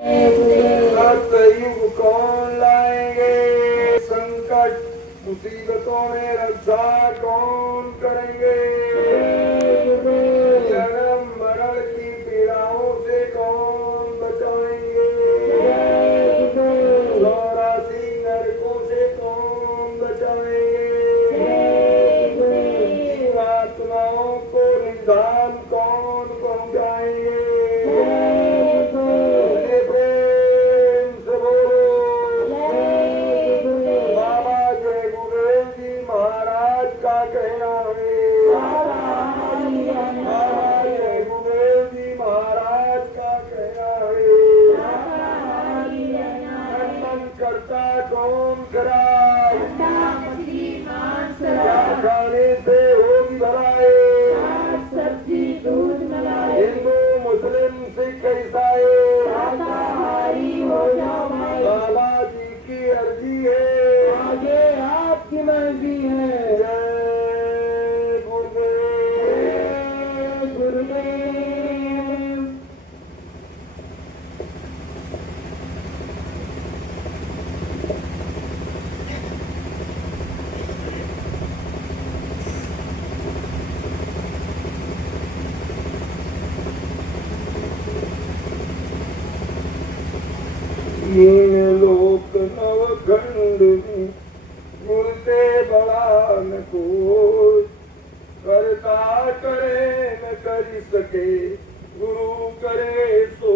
सतयुग कौन लाएंगे, संकट मुसीबतों में रक्षा कौन करेंगे, जन्म मरण की पीड़ाओं से कौन बचाएंगे, 84 नरकों से कौन बचाएंगे, जीवात्माओं को निधान कौन पहुंचाएंगे। कौन कराए, खाने से होगी भलाई, सब्जी दूध मलाई, हिंदू मुस्लिम सिख ईसाई, हो जाओ भाई, बाबा जी की अर्जी है, आगे आपकी मर्जी है। जय गुरुदेव, गुरुदेव। तीन लोक नवखंड गुरते बड़ा न कोई, करता करे न कर सके, गुरु करे सो,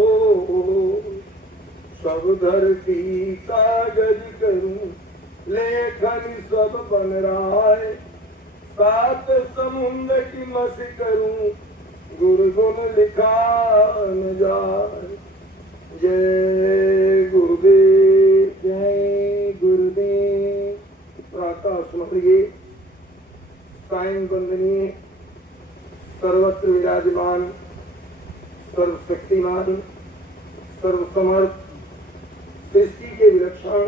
सब धरती कागज करूं, लेखन सब बन रहा है, 7 समुद्र की मसी करूं, गुरु गुण लिखा न जाए। जय गुरुदेव, जय गुरुदेव। प्रातः स्मरिये सायं वंदनीय सर्वत्र विराजमान सर्वशक्तिमान सर्वसमर्थ सृष्टि के विलक्षण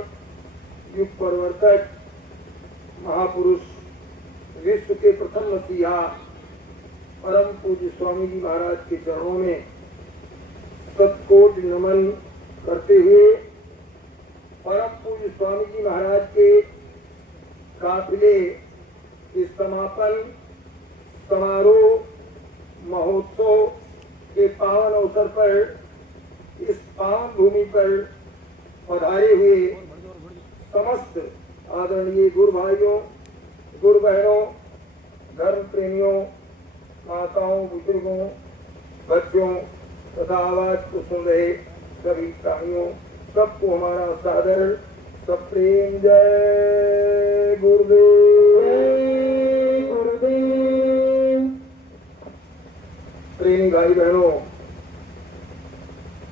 युग प्रवर्तक महापुरुष विश्व के प्रथम मसीहा परम पूज्य स्वामी जी महाराज के चरणों में सतकोटि नमन करते हुए परम पूज्य स्वामी जी महाराज के काफिले के समापन समारोह महोत्सव के पावन अवसर पर इस पावन भूमि पर पधारे हुए समस्त आदरणीय गुरु भाइयों, गुरु बहनों, धर्म प्रेमियों, माताओं, बुजुर्गों, बच्चों तथा आवाज को सुन रहे सभी प्राणियों, सबको हमारा सादर सप्रेम जय गुरुदेव, जय गुरुदेव। प्रेमी भाई बहनों,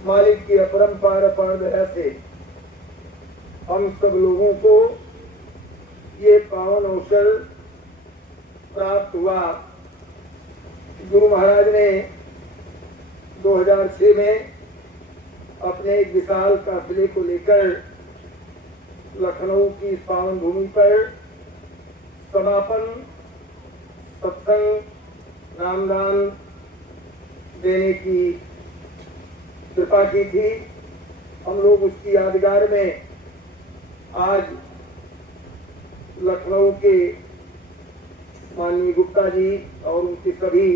मालिक की अपरंपार अपार दया से हम सब लोगों को ये पावन अवसर प्राप्त हुआ। गुरु महाराज ने 2006 में अपने एक विशाल काफिले को लेकर लखनऊ की इस पावन भूमि पर समापन सत्संग नामदान देने की कृपा की थी। हम लोग उसकी यादगार में आज लखनऊ के माननीय गुप्ता जी और उनके सभी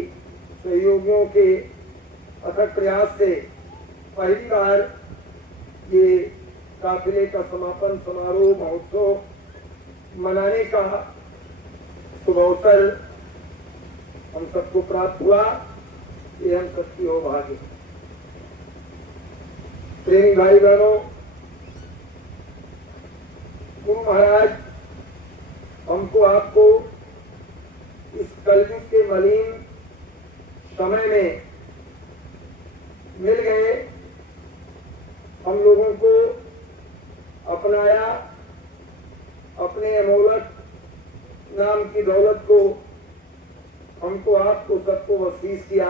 सहयोगियों के अथक प्रयास से पहली बार ये काफिले का समापन समारोह महोत्सव मनाने का शुभ अवसर हम सबको प्राप्त हुआ। ये हम सबकी हो भाग्य। प्रेमी भाई बहनों, गुरु महाराज हमको आपको इस कलयुग के मलिन समय में मिल गए। हम लोगों को अपनाया, अपने अमोलक नाम की दौलत को हमको आपको सबको बख्शीश किया।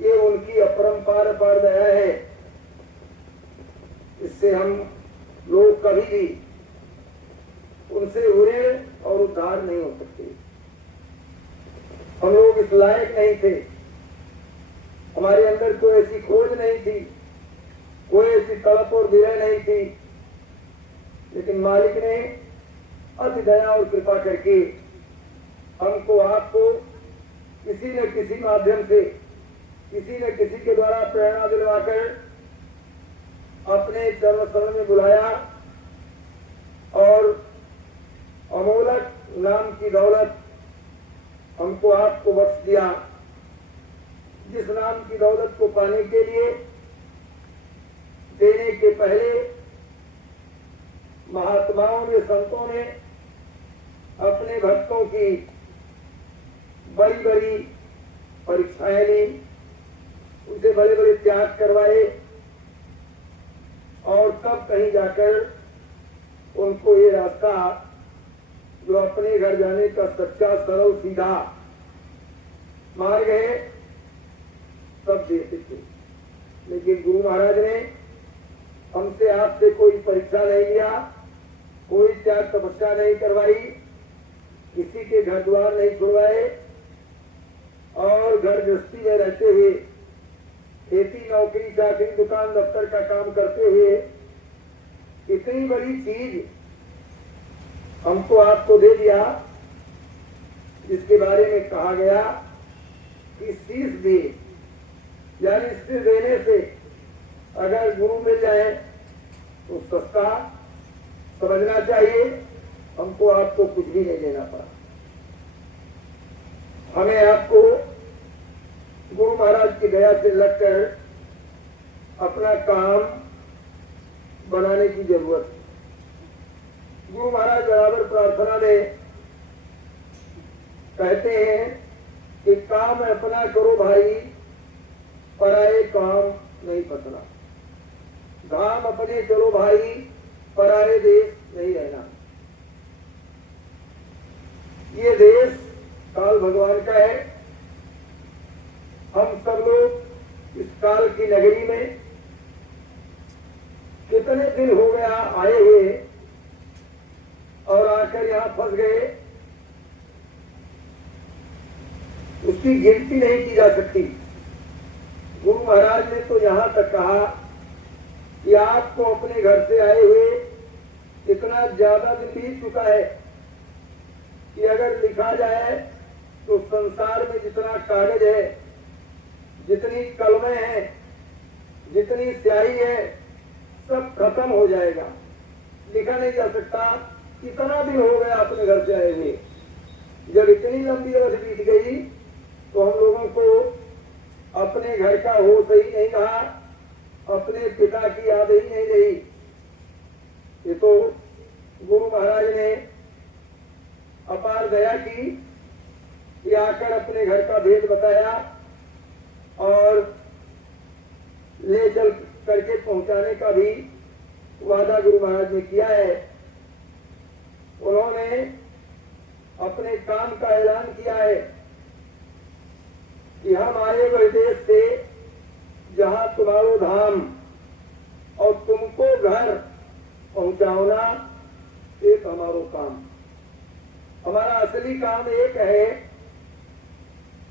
ये उनकी अपरंपार अपार दया है। इससे हम लोग कभी भी उनसे ऋण और उद्धार नहीं हो सकते। हम लोग इस लायक नहीं थे, हमारे अंदर कोई ऐसी खोज नहीं थी कोई ऐसी तड़प और विरह नहीं थी, लेकिन मालिक ने अति दया और कृपा करके हमको आपको किसी न किसी माध्यम से, किसी न किसी के द्वारा प्रेरणा दिलवाकर अपने चरण शरण में बुलाया और अमोलक नाम की दौलत हमको आपको बख्श दिया, जिस नाम की दौलत को पाने के लिए देने के पहले महात्माओं ने, संतों ने अपने भक्तों की बड़ी बड़ी परीक्षाएं ली, उनसे बड़े बड़े त्याग करवाए और तब कहीं जाकर उनको ये रास्ता जो अपने घर जाने का सच्चा सरल सीधा मार्ग है सब देते थे। लेकिन गुरु महाराज ने हमसे आपसे कोई परीक्षा नहीं लिया, कोई त्याग तपस्या नहीं करवाई, किसी के घर द्वार नहीं छुड़वाए और घर गृहस्थी में रहते हुए, खेती नौकरी चाकरी दुकान दफ्तर का काम करते हुए इतनी बड़ी चीज हमको आपको दे दिया, जिसके बारे में कहा गया कि शीश दे, यानी शीश देने से अगर गुरु मिल जाए तो सस्ता समझना चाहिए। हमको आपको कुछ भी नहीं देना पड़ा, हमें आपको गुरु महाराज की दया से लगकर अपना काम बनाने की जरूरत है। गुरु महाराज बराबर प्रार्थना में कहते हैं कि काम अपना करो भाई, पराये काम नहीं फंसना। धाम अपने चलो भाई, पराये देश नहीं रहना। ये देश काल भगवान का है। हम सब लोग इस काल की नगरी में कितने दिन हो गया आए हुए और आकर यहां फंस गए, उसकी गिनती नहीं की जा सकती। गुरु महाराज ने तो यहां तक कहा कि आपको अपने घर से आए हुए इतना ज्यादा दिन बीत चुका है कि अगर लिखा जाए तो संसार में जितना कागज है, जितनी कलमें हैं, जितनी स्याही है, सब खत्म हो जाएगा, लिखा नहीं जा सकता। कितना दिन हो गया अपने घर से आए हुए। जब इतनी लंबी अवधि बीत गई तो हम लोगों को अपने घर का होश ही नहीं रहा, अपने पिता की याद ही नहीं रही। ये तो गुरु महाराज ने अपार दया की कि आकर अपने घर का भेद बताया और ले चल करके पहुंचाने का भी वादा गुरु महाराज ने किया है। उन्होंने अपने काम का ऐलान किया है कि हम आए हुए देश से जहां तुम्हारो धाम और तुमको घर पहुंचाना एक हमारो काम। हमारा असली काम एक है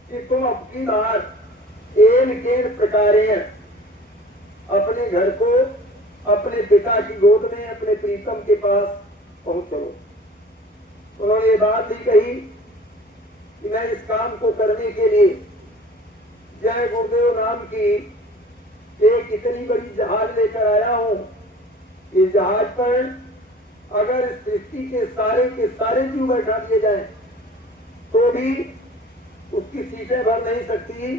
कि तुम अपनी बात एन केन प्रकारेण अपने घर को अपने पिता की गोद में, अपने प्रीतम के पास पहुंचो। उन्होंने ये बात भी कही कि मैं इस काम को करने के लिए जय गुरुदेव नाम की एक इतनी बड़ी जहाज लेकर आया हूं। इस जहाज पर अगर सृष्टि के सारे जीव बैठा दिए जाए तो भी उसकी सीटें भर नहीं सकती,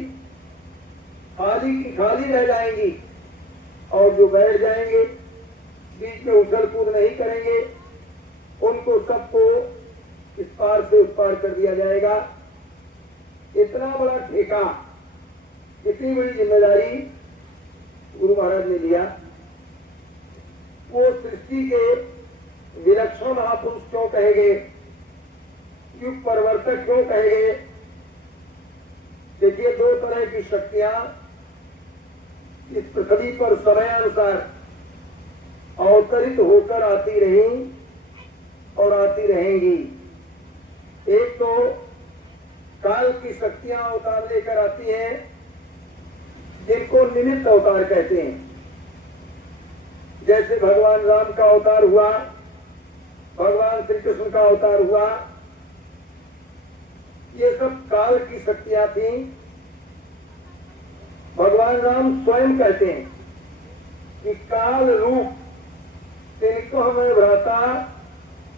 खाली की खाली रह जाएंगी। और जो बैठ जाएंगे, बीच में उछल कूद नहीं करेंगे, उनको सबको इस पार से उस पार कर दिया जाएगा। इतना बड़ा ठेका, इतनी बड़ी जिम्मेदारी गुरु महाराज ने लिया। वो सृष्टि के विलक्षण महापुरुष क्यों कहे गए, युग परिवर्तक क्यों कहे गए? देखिए, दो तरह की शक्तियां इस पृथ्वी पर समय अनुसार अवतरित होकर आती रही और आती रहेंगी। एक तो काल की शक्तियां अवतार लेकर आती हैं, जिनको निमित्त अवतार कहते हैं। जैसे भगवान राम का अवतार हुआ, भगवान श्री कृष्ण का अवतार हुआ, ये सब काल की शक्तियां थी। भगवान राम स्वयं कहते हैं कि काल रूप तिनको हमें भ्राता,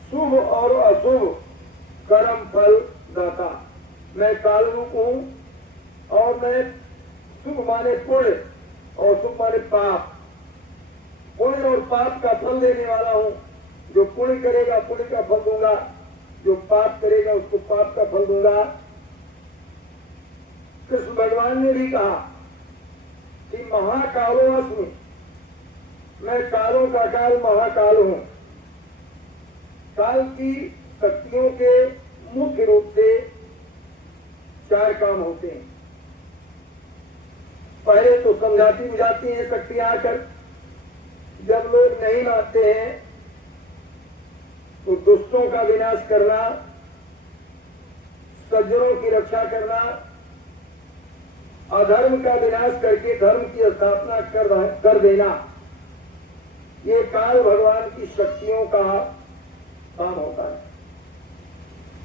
शुभ और अशुभ कर्म फल दाता। मैं काल रूप हूं और मैं शुभ माने पुण्य और शुभ माने पाप, पुण्य और पाप का फल देने वाला हूं। जो पुण्य करेगा पुण्य का फल दूंगा, जो पाप करेगा उसको पाप का फल दूंगा। कृष्ण भगवान ने भी कहा कि महाकालो अस्मि, मैं कालों का काल महाकाल हूं। काल की शक्तियों के मुख्य रूप से 4 काम होते हैं। पहले तो समझाती बुझाती हैं शक्तियां आकर, जब लोग नहीं मानते हैं तो दुष्टों का विनाश करना, सज्जनों की रक्षा करना, अधर्म का विनाश करके धर्म की स्थापना कर देना, ये काल भगवान की शक्तियों का काम होता है।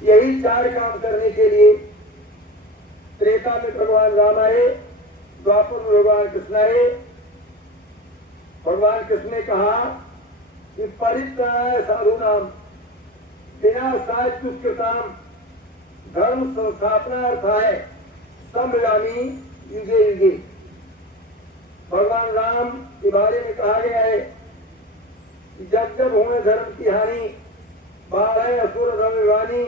यही 4 काम करने के लिए त्रेता में भगवान राम आए, द्वापर में भगवान कृष्ण आए। भगवान कृष्ण ने कहा कि परित्राणाय साधूनाम विनाशाय दुष्कृताम धर्म संस्थापना अर्थाय संभयामी युगे युगे। भगवान राम के बारे में कहा गया है कि जब जब होने धर्म की हानि, बारह असुर रविवानी,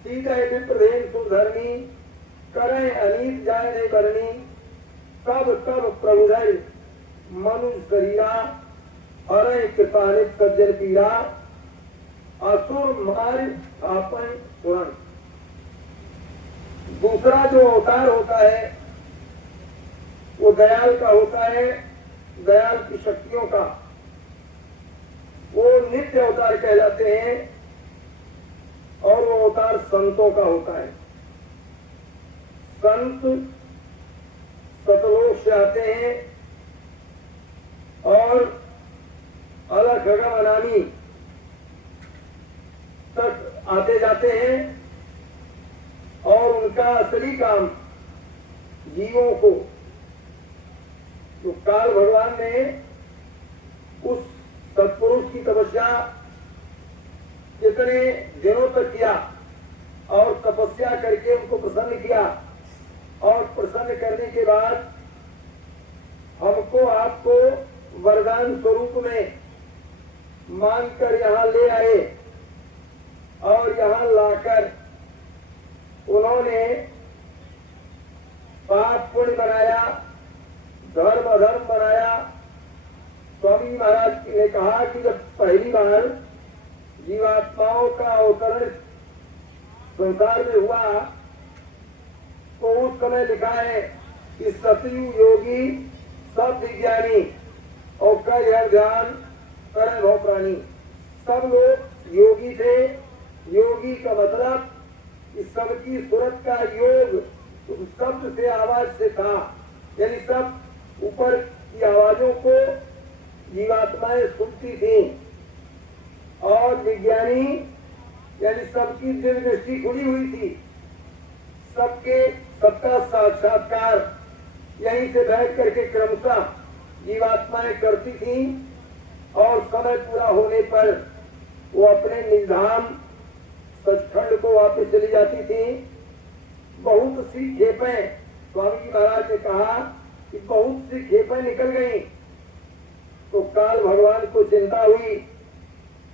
सीता विप्रधेन सुधर्मी, करें अनीत जाय नहीं करनी, तब तब प्रभुधर मनुष्य शरीरा, हरे कृपानित सज्जन पीरा, असुर मार आपन पुरण। दूसरा जो अवतार होता है वो दयाल का होता है, दयाल की शक्तियों का, वो नित्य अवतार कहलाते हैं। और वो अवतार संतों का होता है। संत सतलोक से आते हैं और अलग गगम अनामी तक आते जाते हैं और उनका असली काम जीवों को, तो काल भगवान ने उस सत्पुरुष की तपस्या कितने दिनों तक किया और तपस्या करके उनको प्रसन्न किया, और प्रसन्न करने के बाद हमको आपको वरदान स्वरूप में मानकर यहाँ ले आए, और यहाँ लाकर उन्होंने पाप पुण्य बनाया, धर्म अधर्म बनाया। स्वामी महाराज ने कहा कि जब पहली बार जीवात्माओं का अवतरण संसार में हुआ तो उस समय लिखा है कि सतयुग योगी सब विज्ञानी और कई ध्यान करण भव प्राणी, सब लोग योगी थे। योगी का मतलब कि सबकी सूरत का योग उस शब्द से आवाज से था, यानी सब ऊपर की आवाजों को जीवात्माएं सुनती थी। और विज्ञानी यानी सबकी दिव्य दृष्टि खुली हुई थी, सबका साक्षात्कार यहीं से बैठ करके क्रमशः जीवात्माएं करती थी, और समय पूरा होने पर वो अपने निधाम सचखंड को वापस चली जाती थी। बहुत सी खेपें, स्वामी जी महाराज ने कहा कि बहुत सी खेपें निकल गई। तो काल भगवान को चिंता हुई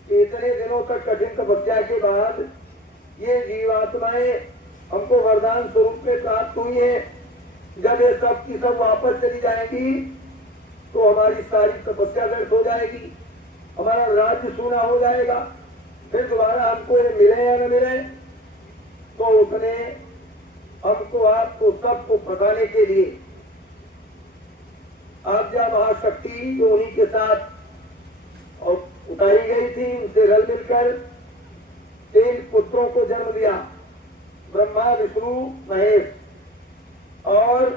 कि इतने दिनों तक कठिन तपस्या के बाद ये जीवात्माएं हमको वरदान स्वरूप में प्राप्त हुई है, जब ये सब की सब वापस चली जाएंगी तो हमारी सारी तपस्या व्यर्थ हो जाएगी, हमारा राज्य सूना हो जाएगा, फिर दोबारा हमको ये मिले या न मिले। तो उसने हमको आपको सबको फंसाने के लिए आज्ञा महाशक्ति जो उन्हीं के साथ और उतारी गई थी, उनसे रल मिलकर 3 पुत्रों को जन्म दिया, ब्रह्मा विष्णु महेश। और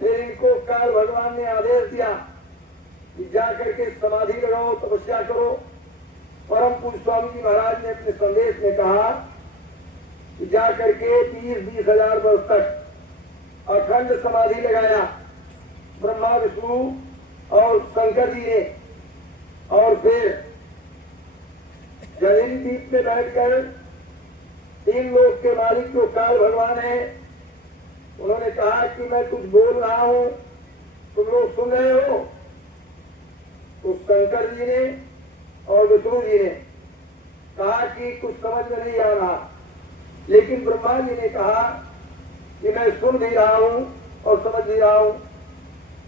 फिर इनको काल भगवान ने आदेश दिया कि जा करके समाधि लगाओ, तपस्या करो। परम पूज्य स्वामी जी महाराज ने अपने संदेश में कहा कि जा करके 20-20 हजार वर्ष तक अखंड समाधि लगाया ब्रह्मा, विष्णु और शंकर जी ने। और फिर जलिन द्वीप में बैठकर 3 लोक के मालिक जो काल भगवान है, उन्होंने कहा कि मैं कुछ बोल रहा हूं, तुम लोग सुन रहे हो? तो शंकर जी ने और विष्णु जी ने कहा कि कुछ समझ में नहीं आ रहा, लेकिन ब्रह्मा जी ने कहा कि मैं सुन भी रहा हूं और समझ भी रहा हूं।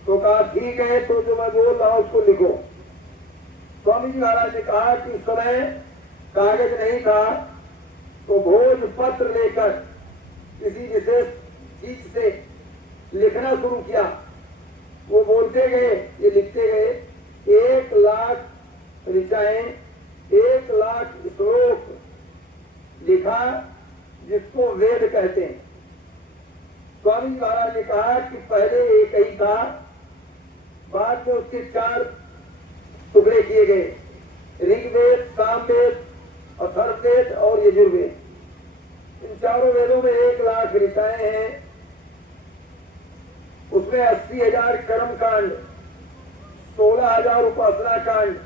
तो कहा ठीक है, तो जो मैं बोल रहा हूं उसको लिखो। स्वामी जी महाराज ने कहा कि उस समय कागज नहीं था, तो भोज पत्र लेकर किसी विशेष चीज से लिखना शुरू किया। वो बोलते गए, ये लिखते गए। 1 लाख ऋचाएं, 1 लाख श्लोक लिखा, जिसको वेद कहते हैं। स्वामी जी महाराज ने कहा कि पहले एक ही था, बाद में उसके 4 टुकड़े किए गए, ऋग्वेद, सामवेद, अथर्ववेद और यजुर्वेद। इन चारों वेदों में 1 लाख ऋचाएं हैं। उसमें 80,000 कर्म कांड, 16,000 उपासना कांड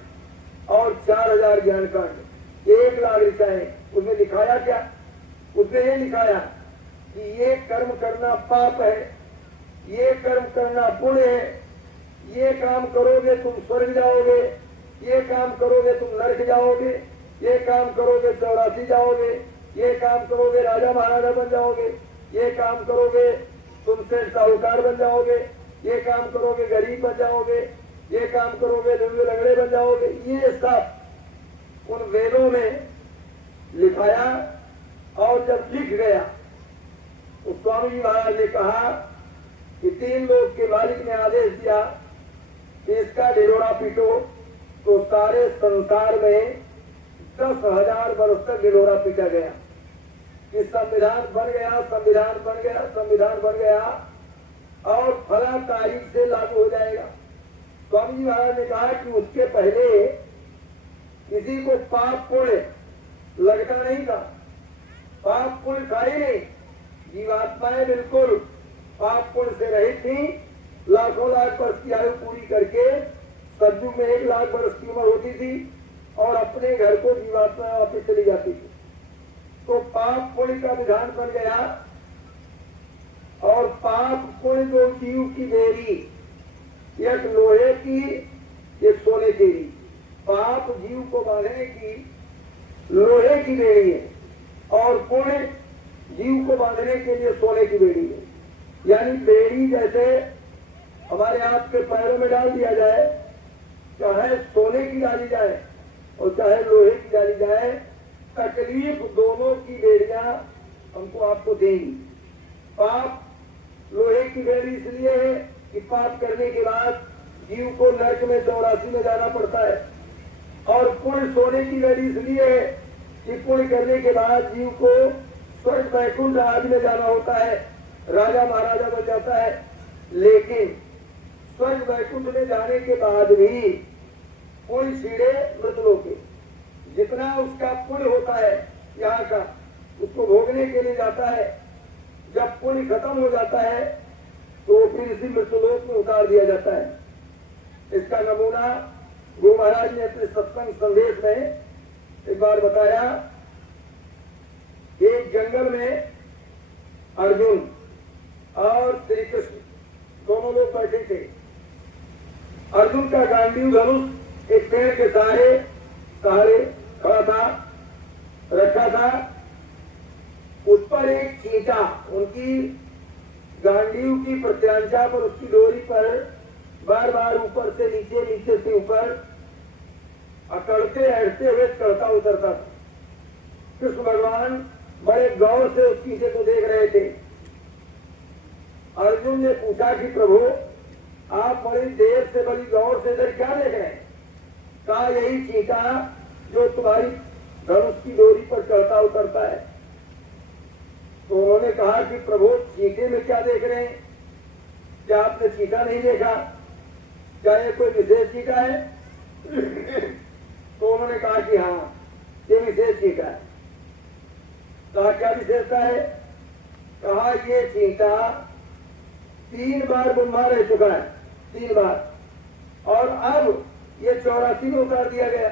और 4,000 ज्ञान कांड। 1 लाख ऋचाएं। उसमें लिखाया क्या? उसमें ये लिखाया कि ये कर्म करना पाप है, ये कर्म करना पुण्य है, ये काम करोगे तुम स्वर्ग जाओगे, ये काम करोगे तुम नरक जाओगे, ये काम करोगे 84 जाओगे, ये काम करोगे राजा महाराजा बन जाओगे, ये काम करोगे तुमसे साहूकार बन जाओगे, ये काम करोगे गरीब बन जाओगे, ये काम करोगे लंगड़े लंगड़े बन जाओगे। ये सब उन वेदों में लिखाया। और जब लिख गया तो स्वामी जी महाराज ने कहा कि 3 लोक के मालिक ने आदेश दिया कि इसका ढिढोरा पीटो। तो सारे संसार में 10,000 वर्ष तक ढिढोरा पीटा गया कि संविधान बन गया, संविधान बन गया, संविधान बन गया और फला तारीख से लागू हो जाएगा। स्वामी जी महाराज ने कहा कि उसके पहले किसी को पाप पुण्य लगता नहीं था, पाप पुण्य था ही नहीं। जीवात्माएं बिल्कुल पाप पुण्य से रहित थी। लाखों लाख वर्ष की आयु पूरी करके सतयुग में 1 लाख वर्ष की उम्र होती थी और अपने घर को जीवात्मा वापिस चली जाती थी। तो पाप पुण्य का विधान बन गया। और पाप पुण्य जो जीव की बेड़ी, एक लोहे की, एक सोने की। पाप जीव को बांधने की लोहे की बेड़ी है और पुण्य जीव को बांधने के लिए सोने की बेड़ी है। यानी बेड़ी जैसे हमारे आपके पैरों में डाल दिया जाए, चाहे सोने की डाली जाए और चाहे लोहे की डाली जाए, तकलीफ दोनों की बेड़ियां हमको आपको देंगी। पाप लोहे की बेड़ी इसलिए है कि पाप करने के बाद जीव को नरक में 84 में जाना पड़ता है, और पुण्य सोने की बेड़ी इसलिए है कि पुण्य करने के बाद जीव को स्वर्ग वैकुंठ आदि में जाना होता है, राजा महाराजा बन जाता है। लेकिन स्वर्ग वैकुंठ में जाने के बाद भी पुण्य सीढ़े मृतलोक के, जितना उसका पुण्य होता है यहाँ का, उसको भोगने के लिए जाता है। जब पुण्य खत्म हो जाता है तो फिर इसी मृतलोक में उतार दिया जाता है। इसका नमूना गुरु महाराज ने अपने सत्संग संदेश में एक बार बताया। एक जंगल में अर्जुन और श्री कृष्ण दोनों लोग बैठे थे। अर्जुन का गांडीव धनुष एक पेड़ के सहारे खड़ा था, रखा था। उस पर एक चींटा उनकी गांडीव की प्रत्यांशा पर, उसकी डोरी पर बार बार ऊपर से नीचे, नीचे से ऊपर अकड़ते अड़ते हुए चढ़ता उतरता था। कृष्ण भगवान बड़े गौर से उस चींटे को देख रहे थे। अर्जुन ने पूछा कि प्रभु, आप बड़ी देर से, बड़ी गौर से इधर क्या देख रहे हैं? कहा यही चींटा जो तुम्हारी धनुष की डोरी पर चढ़ता उतरता है। तो उन्होंने कहा कि प्रभु, चींटे में क्या देख रहे हैं? क्या आपने चींटा नहीं देखा? क्या ये कोई विशेष टीका है? तो उन्होंने कहा कि हाँ ये विशेष टीका है। कहा क्या विशेषता है? कहा ये चींटा 3 बार ब्रह्मा रह चुका है, 3 बार, और अब ये 84 में उतार दिया गया।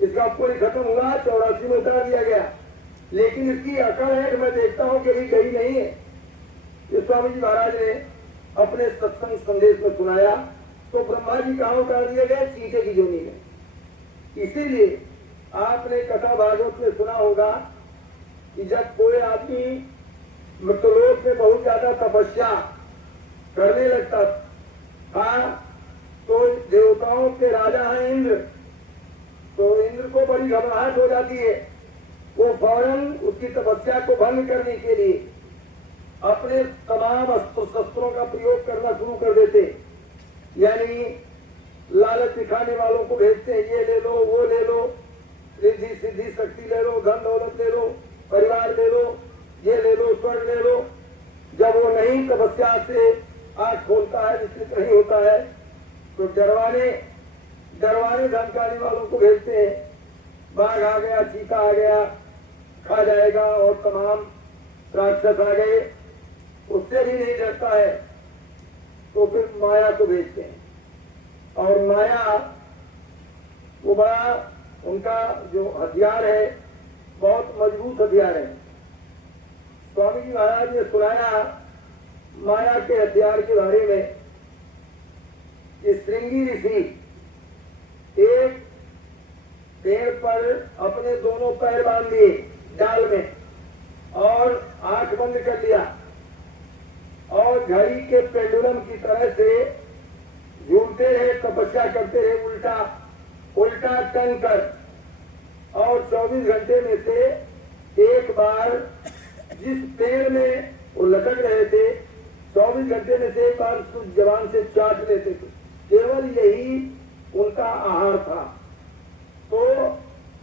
इसका पुण्य खत्म हुआ, 84 में उतार दिया गया। लेकिन इसकी अकड़ है कि मैं देखता हूं कि अभी गई नहीं है। ये स्वामी जी महाराज ने अपने सत्संग संदेश में सुनाया। तो ब्रह्मा जी कहाँ उतार दिए गए? चींटे की जोनी में। इसीलिए आपने कथा भागवत में सुना होगा कि जब कोई आदमी मृतलोक में बहुत ज्यादा तपस्या करने लगता था तो देवताओं के राजा हैं इंद्र, तो इंद्र को बड़ी घबराहट हो जाती है। वो फौरन उसकी तपस्या को भंग करने के लिए अपने तमाम अस्त्र शस्त्रों का प्रयोग करना शुरू कर देते। यानी लालच दिखाने वालों को भेजते हैं, ये ले लो, वो ले लो, रिद्धि सिद्धि शक्ति ले लो, धन दौलत ले लो, परिवार ले लो, ये ले लो, स्वर्ग ले लो। जब वो नहीं तपस्या से आंख खोलता है, विचलित नहीं होता है, तो डरवाने धमकाने वालों को भेजते हैं। बाघ आ गया, चीता आ गया, खा जाएगा, और तमाम राक्षस आ गए, उससे भी नहीं डरता है तो फिर माया को भेजते हैं। और माया वो बड़ा उनका जो हथियार है बहुत मजबूत हथियार है। स्वामी जी महाराज ने सुनाया माया के हथियार के बारे में। इस श्रृंगी ऋषि एक पेड़ पर अपने दोनों पैर बांध दिए डाल में और आंख बंद कर लिया और घड़ी के पेंडुलम की तरह से झूलते रहे, तपस्या करते रहे, उल्टा टंग कर। और 24 घंटे में से एक बार जिस पेड़ में वो लटक रहे थे, 24 घंटे में से एक बार उसको जबान से चाट लेते थे। केवल यही उनका आहार था। तो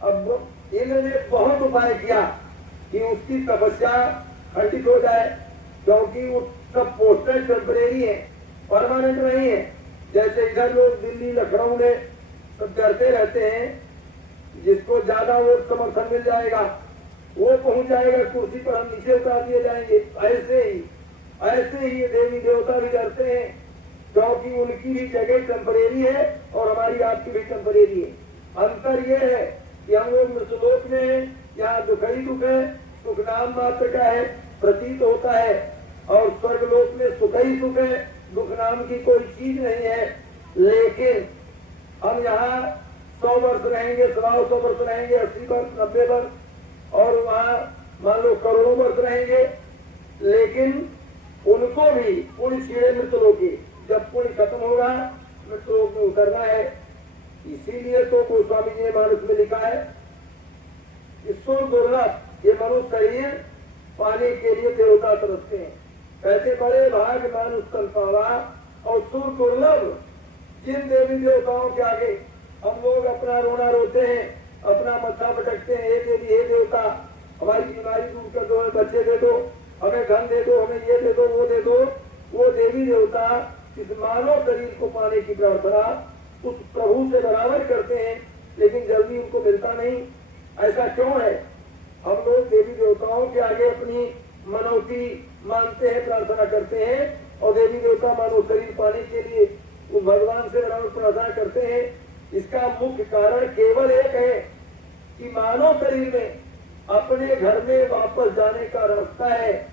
अब इन्होंने बहुत उपाय किया कि उसकी तपस्या खंडित हो जाए, क्योंकि वो सब पोस्टर टेम्परेरी है, परमानेंट नहीं है। जैसे इधर लोग दिल्ली लखनऊ में सब करते रहते हैं, जिसको ज्यादा वोट समर्थन मिल जाएगा वो पहुंच जाएगा कुर्सी पर, हम नीचे उतार दिए जाएंगे। ऐसे ही ये देवी देवता भी डरते हैं, क्योंकि उनकी भी जगह टेम्परेरी है और हमारी आपकी भी टेम्परेरी है। अंतर ये है कि हम लोग मृतलोक में यहाँ दुख ही दुख है, सुख नाम मात्र का है, प्रतीत होता है, और स्वर्गलोक में सुख ही सुख है, दुख नाम की कोई चीज नहीं है। लेकिन हम यहाँ 100 वर्ष रहेंगे, 125 वर्ष रहेंगे, 80 वर्ष, 90 वर्ष, और वहाँ मान लो करोड़ों वर्ष रहेंगे। लेकिन उनको भी पुण्य छीड़े मृतलोक की, जब पुण्य खत्म होगा मृतलोक में उतरना है। इसीलिए तो गोस्वामी जी ने मानस में लिखा है कि सुर दुर्लभ ये मनुष्य शरीर पाने के लिए देवता तरसते हैं। कहते बड़े भाग मानुष तन पावा, और सुर दुर्लभ जिन देवी देवताओं के आगे हम लोग अपना रोना रोते हैं, अपना मत्था पटकते हैं, हे देवी हे देवता हमारी बीमारी दूर कर दो, हमें बच्चे दे दो, हमें धन दे दो, हमें ये दे दो, वो दे दो। वो देवी देवता इस मानव शरीर को पाने की प्रार्थना उस प्रभु से बराबर करते हैं, लेकिन जल्दी उनको मिलता नहीं। ऐसा क्यों है? हम लोग देवी देवताओं के आगे अपनी मनौती मानते हैं, प्रार्थना करते हैं, और देवी देवता मानव शरीर पाने के लिए वो भगवान से बराबर प्रार्थना करते हैं। इसका मुख्य कारण केवल एक है कि मानव शरीर में अपने घर में वापस जाने का रास्ता है,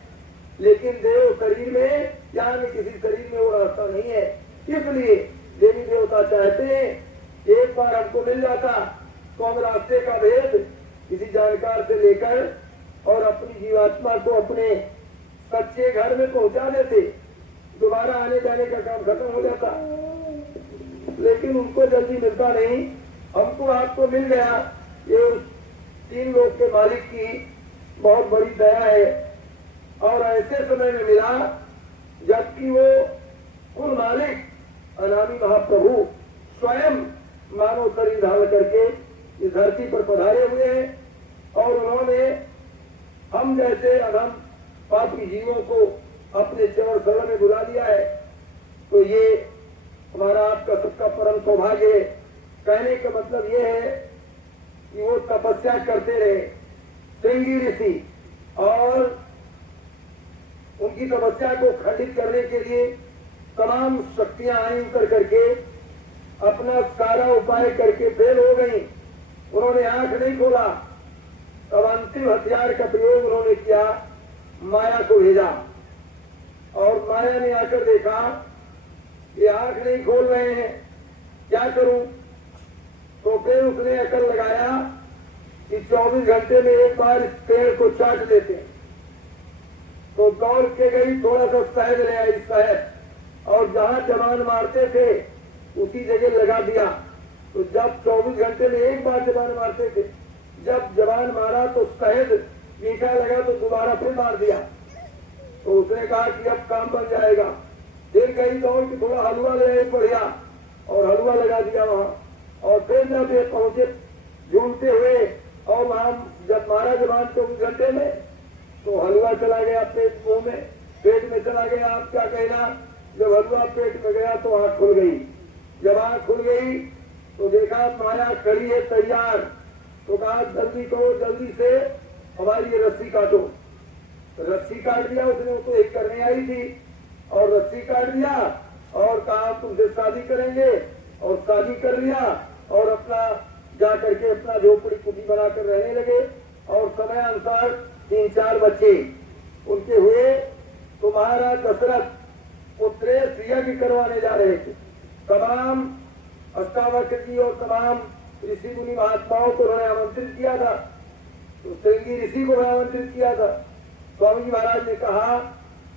लेकिन देव शरीर में यानी किसी शरीर में वो रास्ता नहीं है। इसलिए देवी देवता चाहते हैं एक बार हमको मिल जाता तो हम रास्ते का भेद किसी जानकार से लेकर और अपनी जीवात्मा को अपने सच्चे घर में पहुंचा देते, दोबारा आने जाने का काम खत्म हो जाता। लेकिन उनको जल्दी मिलता नहीं। हमको आपको मिल गया, ये उस 3 लोक के मालिक की बहुत बड़ी दया है। और ऐसे समय में मिला जबकि वो कुल मालिक अनामी महाप्रभु स्वयं मानव शरीर धारण करके इस धरती पर पधारे हुए हैं, और उन्होंने हम जैसे अधम पापी जीवों को अपने चरण शरण में बुला लिया है। तो ये हमारा आपका सबका परम सौभाग्य है। कहने का मतलब ये है कि वो तपस्या करते रहे श्रृंगी ऋषि, और उनकी तपस्या को खंडित करने के लिए तमाम शक्तियां आई उतर करके अपना सारा उपाय करके फेल हो गई। उन्होंने आंख नहीं खोला, तब अंतिम हथियार का प्रयोग उन्होंने किया, माया को भेजा। और माया ने आकर देखा ये आंख नहीं खोल रहे हैं, क्या करूं? तो फिर उसने अकल लगाया कि 24 घंटे में एक बार इस पेड़ को चाट लेते हैं। तो दौड़ के गई, थोड़ा सा शहद ले आई, शहद, और जहां जवान मारते थे उसी जगह लगा दिया। तो जब 24 घंटे में एक बार जवान मारते थे, जब जवान मारा तो शहद मीठा लगा तो दोबारा फिर मार दिया। तो उसने कहा कि अब काम बन जाएगा। फिर गई दौड़ के थोड़ा हलवा ले आई बढ़िया, और हलवा लगा दिया वहां। और फिर जब ये पहुंचे झूमते हुए, और वहां जब मारा जवान 24 घंटे में, तो हलवा चला गया पेट मुंह में, पेट में चला गया। आप क्या कहना, जब हलवा पेट में गया तो आंख खुल गई। जब आंख खुल गई तो देखा माया खड़ी है तैयार। तो कहा जल्दी करो, जल्दी से हमारी ये रस्सी काटो। रस्सी काट दिया उसने, वो तो एक करने आई थी, और रस्सी काट दिया और कहा तुमसे शादी करेंगे, और शादी कर लिया। और अपना जा करके अपना झोपड़ी कुटी बनाकर रहने लगे। और समय अनुसार 3-4 बच्चे उनके हुए। तो महाराज दशरथ पुत्रेश यज्ञ करवाने जा रहे थे। तमाम अष्टावक्र जी और तमाम ऋषि मुनि महात्माओं को उन्होंने आमंत्रित किया था। तो श्रृंगी ऋषि को आमंत्रित किया था। स्वामी जी महाराज ने कहा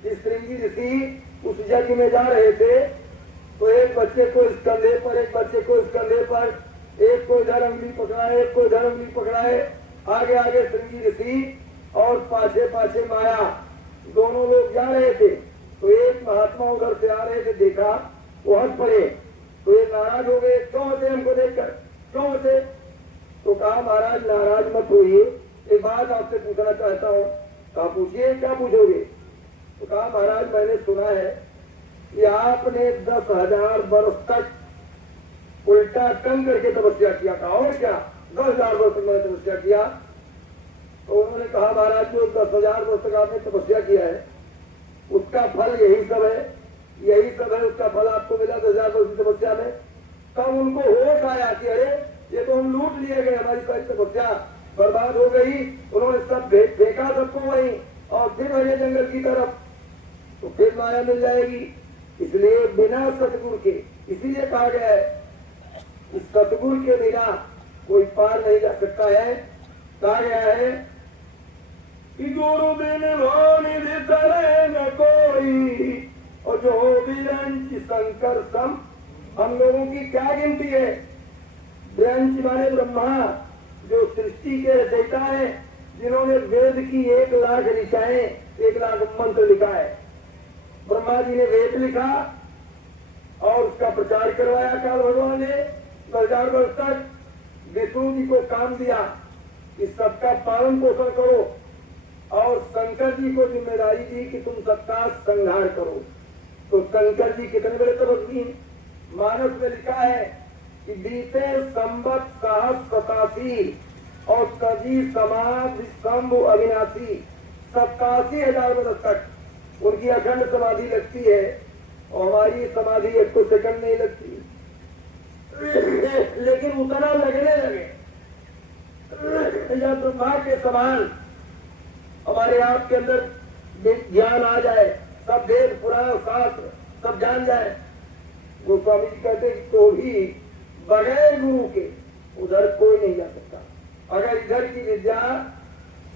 कि श्रृंगी ऋषि उस यज्ञ में जा रहे थे, तो एक बच्चे को इस कंधे पर, एक बच्चे को इस कंधे पर, एक को इधर अंगुली पकड़ाए, एक को इधर अंगुली पकड़ाए, आगे आगे श्रृंगी ऋषि और पाछे पाछे माया, दोनों लोग जा रहे थे। तो एक महात्मा उधर से आ रहे थे, देखा, वो हंस पड़े। तो ये नाराज हो गए, क्यों हंसे हमको देखकर, क्यों हंसे? तो कहा महाराज नाराज मत होइए, एक बात आपसे पूछना चाहता हूँ। कहा पूछिए, क्या पूछोगे? तो कहा महाराज मैंने सुना है कि आपने 10,000 वर्ष तक उल्टा टंग करके तपस्या किया। कहा और क्या, 10,000 वर्ष तक मैंने तपस्या किया। तो उन्होंने कहा महाराज जो 10,000 वर्ष तक आपने तपस्या किया है उसका फल यही सब है, यही सब है उसका फल आपको मिला 10,000 वर्ष की तपस्या में। तब उनको होश आया कि अरे ये तो हम लूट लिए गए, हमारी सारी तपस्या बर्बाद हो गई। उन्होंने सब फेंका सबको वहीं, और फिर हरे जंगल की तरफ। तो फिर माया मिल जाएगी। इसलिए बिना सतगुरु के, इसीलिए कहा गया है कि सतगुरु के बिना कोई पार नहीं जा सकता है। कहा गया है कि गुरु बिन निधि करे न कोई, और जो विरंच शंकर सम। हम लोगों की क्या गिनती है? विरंच माने ब्रह्मा, जो सृष्टि के रचयिता है, जिन्होंने वेद की 1 लाख ऋचाएं, 1 लाख मंत्र लिखा है। ब्रह्मा जी ने वेद लिखा और उसका प्रचार करवाया काल भगवान ने 10,000 वर्ष तक। विष्णु जी को काम दिया कि सबका पालन पोषण करो, और शंकर जी को जिम्मेदारी दी कि तुम सबका संहार करो। तो शंकर जी कितने बड़े तपस्वी। मानस में लिखा है कि बीते संवत 87 और कभी समाधि शंभु अविनाशी, 87,000 वर्ष तक उनकी अखंड समाधि लगती है, और हमारी समाधि 1 सेकंड नहीं लगती। लेकिन उतना लगने लगे या ब्रह्मा के समान हमारे आप के अंदर ज्ञान आ जाए, सब वेद पुराण शास्त्र सब जान जाए। गोस्वामी जी कहते तो भी बगैर गुरु के उधर कोई नहीं जा सकता। अगर इधर की विद्या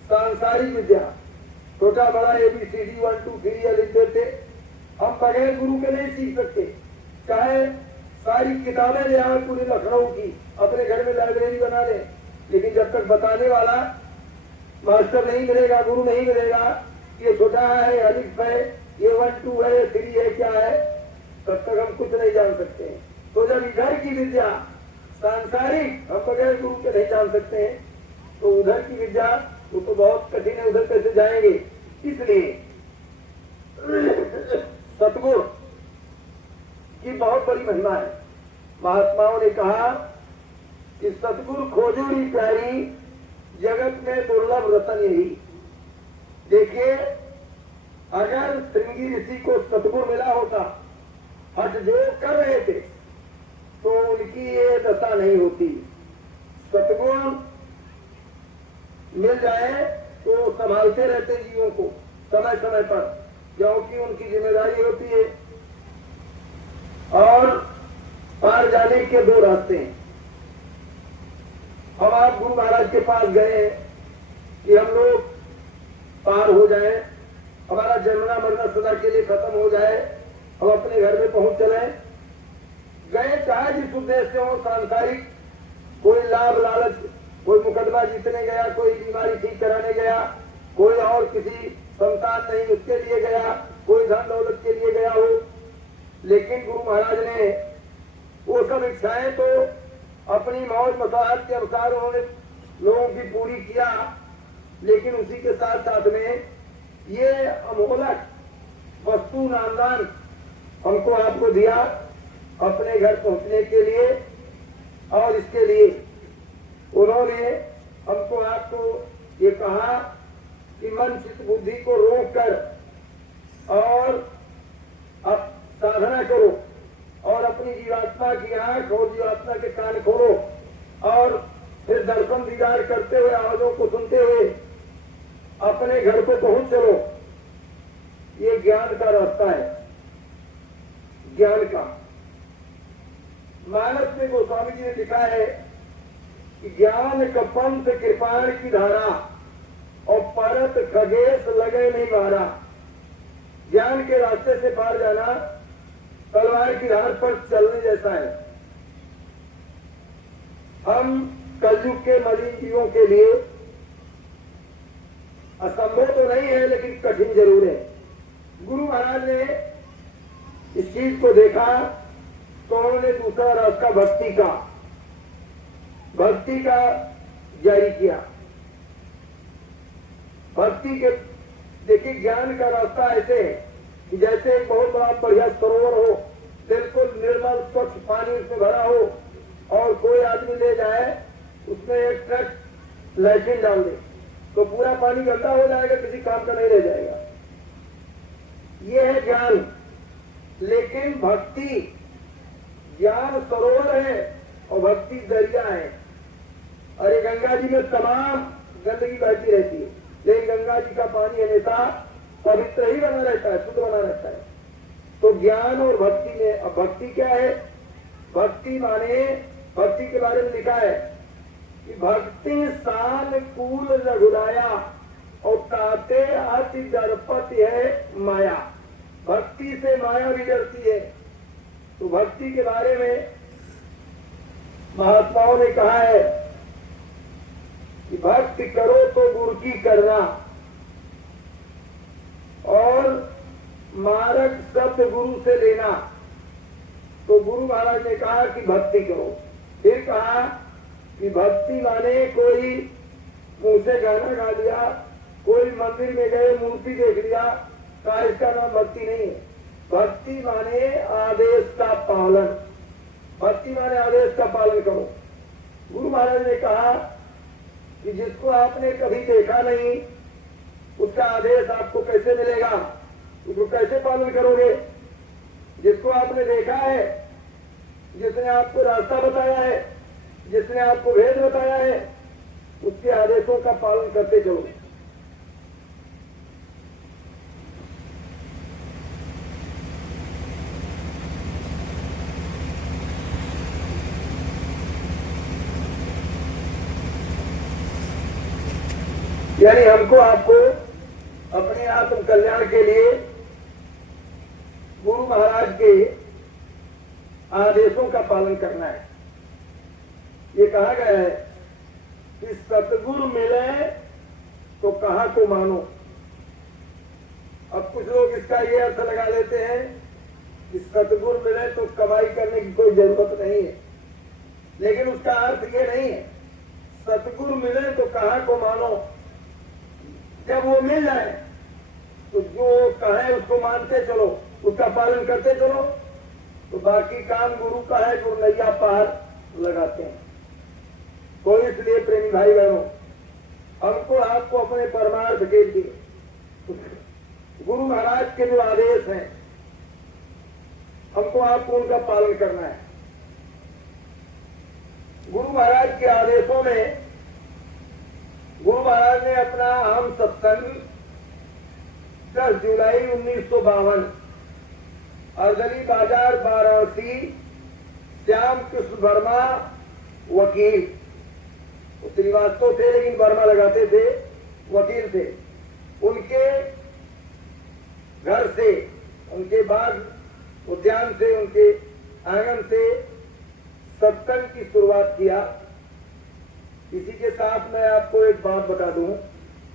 सांसारिक विद्या, छोटा बड़ा ABCD 1 2 3 लिख देते, हम बगैर गुरु के नहीं सीख सकते। चाहे सारी किताबें ले आए पूरी लखनऊ की, अपने घर में लाइब्रेरी बना ले, लेकिन जब तक बताने वाला मास्टर नहीं मिलेगा, गुरु नहीं मिलेगा, ये छोटा है, अलिफ है, ये 1 2 है, 3 है, क्या है, तब तक हम कुछ नहीं जान सकते हैं। तो जब इधर की विद्या सांसारिक हम बगैर गुरु के नहीं जान सकते हैं, तो उधर की विद्या वो तो बहुत कठिन है, उधर कैसे जाएंगे? इसलिए सतगुरु की बहुत बड़ी महिमा है। महात्माओं ने कहा कि सतगुरु खोजोरी प्यारी, जगत में दुर्लभ रतन यही। देखिए, अगर श्रृंगी ऋषि को सतगुरु मिला होता, हठ जो कर रहे थे, तो उनकी ये दशा नहीं होती। सतगुरु मिल जाए तो संभालते रहते जीवों को समय समय पर, क्योंकि उनकी जिम्मेदारी होती है। और पार जाने के दो रास्ते हैं। हम आप गुरु महाराज के पास गए कि हम लोग पार हो जाए, हमारा जन्मना मरना सदा के लिए खत्म हो जाए, हम अपने घर में पहुंच चले। गए चाहे जिस उद्देश्य से हो, सांसारिक, कोई लाभ लालच, कोई मुकदमा जीतने गया, कोई बीमारी ठीक कराने गया, कोई और किसी संतान नहीं उसके लिए गया, कोई धन दौलत के लिए गया हो। लेकिन गुरु महाराज ने वो सब इच्छाएं तो अपनी मौज मसाहत के अनुसार उन्होंने लोगों की पूरी किया, लेकिन उसी के साथ साथ में ये अमोलक वस्तु नामदान हमको आपको दिया अपने घर पहुंचने के लिए। और इसके लिए उन्होंने हमको आपको ये कहा कि मन चित्त बुद्धि को रोक कर और अब साधना करो, और अपनी जीवात्मा की आंख और जीवात्मा के कान खोलो, और फिर दर्शन दीदार करते हुए, आवाजों को सुनते हुए अपने घर को पहुंच चलो। ये ज्ञान का रास्ता है, ज्ञान का। मानस में गोस्वामी जी ने लिखा है कि ज्ञान कपंथ कृपाण की धारा, और परत खगेश लगे नहीं मारा। ज्ञान के रास्ते से पार जाना तलवार की धार पर चलने जैसा है। हम कलयुग के मलिन जीवों के लिए असंभव तो नहीं है, लेकिन कठिन जरूर है। गुरु महाराज ने इस चीज को देखा तो उन्होंने दूसरा रास्ता भक्ति का जारी किया। भक्ति के देखिए, ज्ञान का रास्ता ऐसे है कि जैसे एक बहुत बड़ा बढ़िया सरोवर हो, बिल्कुल निर्मल स्वच्छ पानी उसमें भरा हो, और कोई आदमी ले जाए उसमें एक ट्रक लैट्रिन डाल दे तो पूरा पानी गंदा हो जाएगा, किसी काम का नहीं रह जाएगा। ये है ज्ञान। लेकिन भक्ति, ज्ञान सरोवर है और भक्ति दरिया है। अरे गंगा जी में तमाम गंदगी बहती रहती है, लेकिन गंगा जी का पानी हमेशा पवित्र ही बना रहता है, शुद्ध बना रहता है। तो ज्ञान और भक्ति में, अब भक्ति क्या है? भक्ति माने, भक्ति के बारे में लिखा है कि भक्ति सान कूल रघुराया, और ताते अति दर्पति है माया। भक्ति से माया भी डरती है। तो भक्ति के बारे में महात्माओं ने कहा है कि भक्ति करो तो गुरु की करना, और मार्ग शब्द गुरु से लेना। तो गुरु महाराज ने कहा कि भक्ति करो। फिर कहा कि भक्ति माने कोई मुंह से गाना गा लिया, कोई मंदिर में गए मूर्ति देख लिया, का इसका नाम भक्ति नहीं है। भक्ति माने आदेश का पालन। भक्ति माने आदेश का पालन करो। गुरु महाराज ने कहा कि जिसको आपने कभी देखा नहीं, उसका आदेश आपको कैसे मिलेगा, उसको कैसे पालन करोगे? जिसको आपने देखा है, जिसने आपको रास्ता बताया है, जिसने आपको भेद बताया है, उसके आदेशों का पालन करते चलो। यानी हमको आपको अपने आत्म कल्याण के लिए गुरु महाराज के आदेशों का पालन करना है। ये कहा गया है कि सतगुरु मिले तो कहा को मानो। अब कुछ लोग इसका ये अर्थ लगा लेते हैं कि सतगुरु मिले तो कमाई करने की कोई जरूरत नहीं है, लेकिन उसका अर्थ ये नहीं है। सतगुरु मिले तो कहा को मानो। जब वो मिल जाए तो जो कहे उसको मानते चलो, उसका पालन करते चलो, तो बाकी काम गुरु का है, जो नैया पार लगाते हैं। तो इसलिए प्रेमी भाई बहनों, हमको आपको अपने परमार्थ के लिए गुरु महाराज के जो आदेश हैं, हमको आपको उनका पालन करना है। गुरु महाराज के आदेशों में गुरु महाराज ने अपना आम सत्संग 10 जुलाई 1952 अर्दली बाजार वाराणसी श्याम कृष्ण वर्मा वकील, श्रीवास्तव थे लेकिन वर्मा लगाते थे, वकील थे, उनके घर से, उनके बाग उद्यान से, उनके आंगन से सत्संग की शुरुआत किया। इसी के साथ मैं आपको एक बात बता दूं,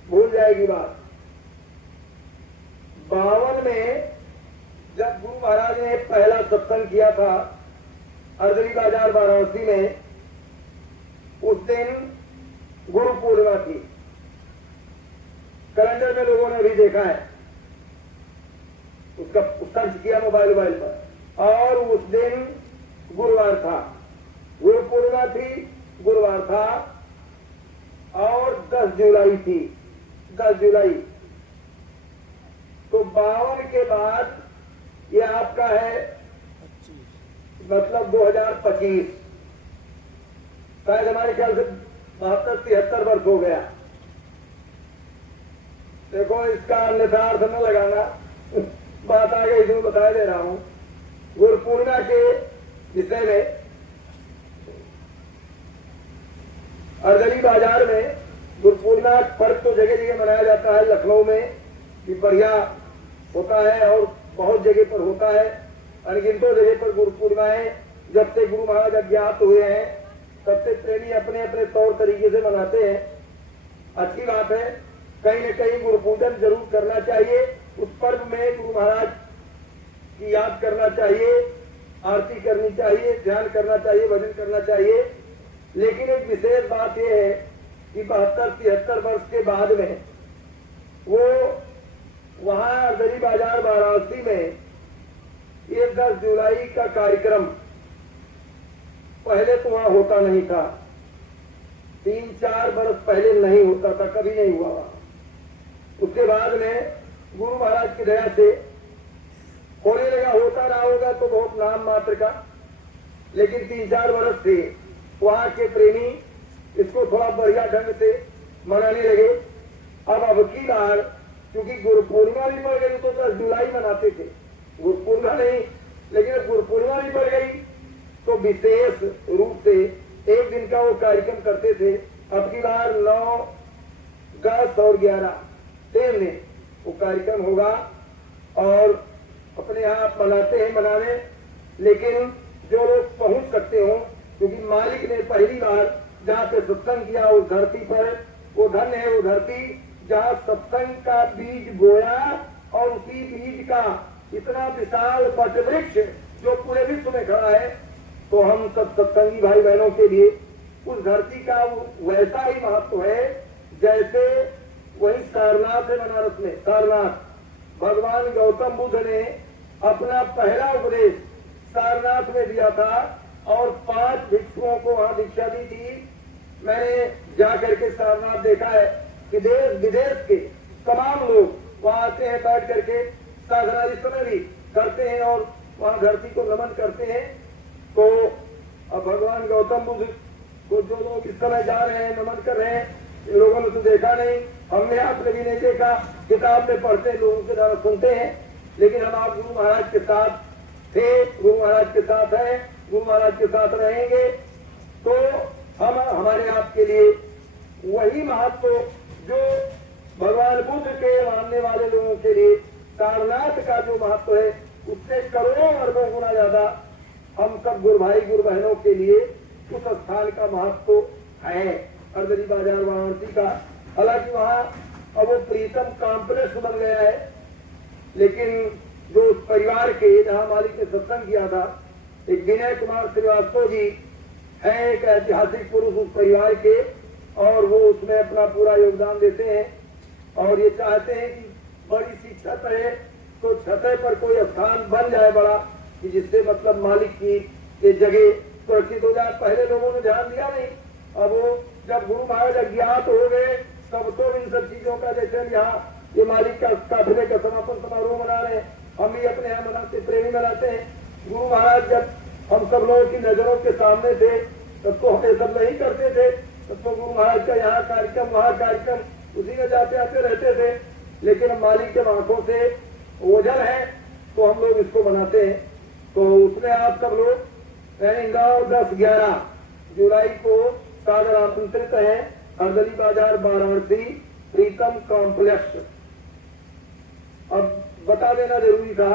भूल जाएगी बात। 52 में जब गुरु महाराज ने पहला सत्संग किया था अर्दली बाजार वाराणसी में, उस दिन गुरु पूर्णिमा थी। कैलेंडर में लोगों ने भी देखा है, उसका सर्च किया मोबाइल पर, और उस दिन गुरुवार था, गुरु पूर्णिमा थी, गुरुवार था, और 10 जुलाई थी, 10 जुलाई। तो 52 के बाद ये आपका है मतलब 2025, शायद हमारे ख्याल से 72-73 वर्ष हो गया। देखो इसका अन्यथा अर्थ न लगाना, बात आगे इसमें बता दे रहा हूं। गुरु पूर्णिमा के विषय में अर्दली बाजार में गुरु पूर्णिमा पर्व तो जगह जगह मनाया जाता है। लखनऊ में भी बढ़िया होता है और बहुत जगह पर होता है, अनगिनतों जगह पर गुरु पूर्णिमाएं जब से गुरु महाराज अज्ञात हुए हैं तब से प्रेमी अपने अपने तौर तरीके से मनाते हैं। अच्छी बात है, कहीं न कहीं गुरु पूजन जरूर करना चाहिए। उस पर्व में गुरु महाराज की याद करना चाहिए, आरती करनी चाहिए, ध्यान करना चाहिए, भजन करना चाहिए। लेकिन एक विशेष बात यह है कि 72-73 वर्ष के बाद में वो वहां अर्दली बाजार वाराणसी में ये 10 जुलाई का कार्यक्रम पहले तो वहां होता नहीं था, 3-4 वर्ष पहले नहीं होता था, कभी नहीं हुआ वहां। उसके बाद में गुरु महाराज की दया से होने लगा, होता रहा होगा तो बहुत नाम मात्र का, लेकिन 3-4 वर्ष से वहां के प्रेमी इसको थोड़ा बढ़िया ढंग से मनाने लगे। अब की बार क्योंकि गुरु पूर्णिमा भी पड़ गई तो 10 जुलाई मनाते थे, गुरु पूर्णिमा नहीं, लेकिन गुरु पूर्णिमा भी पड़ गई तो विशेष रूप से एक दिन का वो कार्यक्रम करते थे। अब की बार 9, 10 और 11 3 दिन वो कार्यक्रम होगा और अपने यहाँ मनाते हैं मनाने। लेकिन जो लोग पहुंच सकते हो, क्योंकि मालिक ने पहली बार जहाँ पे सत्संग किया उस धरती पर, वो धन्य है वो धरती जहाँ सत्संग का बीज बोया और उसी बीज का इतना विशाल वट वृक्ष जो पूरे विश्व में खड़ा है। तो हम सब सत्संगी भाई बहनों के लिए उस धरती का वैसा ही महत्व है जैसे वही सारनाथ है बनारस में। सारनाथ भगवान गौतम बुद्ध ने अपना पहला उपदेश सारनाथ में दिया था और 5 भिक्षुओं को वहां दीक्षा दी थी। मैंने जाकर के सारनाथ देखा है कि देश विदेश के तमाम लोग वहां आते हैं, बैठ करके साधना इस समय भी करते हैं और वहां धरती को नमन करते हैं। तो अब भगवान गौतम बुद्ध को जो लोग इस समय जा रहे हैं, नमन कर रहे हैं, इन लोगों ने तो देखा नहीं, हमने आपने भी नहीं देखा, किताब में पढ़ते लोगों के द्वारा सुनते हैं। लेकिन हम आप गुरु महाराज के साथ थे, गुरु महाराज के साथ हैं, गुरु महाराज के साथ रहेंगे, तो हम हमारे आपके लिए वही महत्व जो भगवान बुद्ध के मानने वाले लोगों के लिए सारनाथ का जो महत्व है उससे करोड़ों अरबों गुना ज्यादा हम सब गुरु भाई गुरु बहनों के लिए उस स्थान का महत्व है अर्दली बाजार वाराणसी का। हालांकि वहाँ अब वो प्रीतम कॉम्प्लेक्स बन गया है, लेकिन जो उस परिवार के जहाँ मालिक ने सत्संग किया था, एक विनय कुमार श्रीवास्तव जी है, एक ऐतिहासिक पुरुष उस परिवार के, और वो उसमें अपना पूरा योगदान देते हैं और ये चाहते हैं कि बड़ी सी छत है तो छत पर कोई स्थान बन जाए बड़ा, कि जिससे मतलब मालिक की ये जगह सुरक्षित हो जाए। पहले लोगों ने ध्यान दिया नहीं। अब वो जब गुरु महाराज अज्ञात हो गए तब तो इन सब चीजों का, जैसे हम यहाँ ये मालिक का काफिले का समापन समारोह मना रहे हैं, हम भी अपने यहाँ मनाते, प्रेमी मनाते हैं। गुरु महाराज जब हम सब लोगों की नजरों के सामने थे तब तो हम ये सब नहीं करते थे। तब तो गुरु महाराज का यहाँ कार्यक्रम वहाँ कार्यक्रम उसी में जाते आते रहते थे। लेकिन मालिक के आंखों से ओझल है तो हम लोग इसको बनाते हैं। तो उसमें आप सब लोग 10-11 जुलाई को सादर आमंत्रित है। हरदली बाजार वाराणसी प्रीतम कॉम्प्लेक्स। अब बता देना जरूरी था,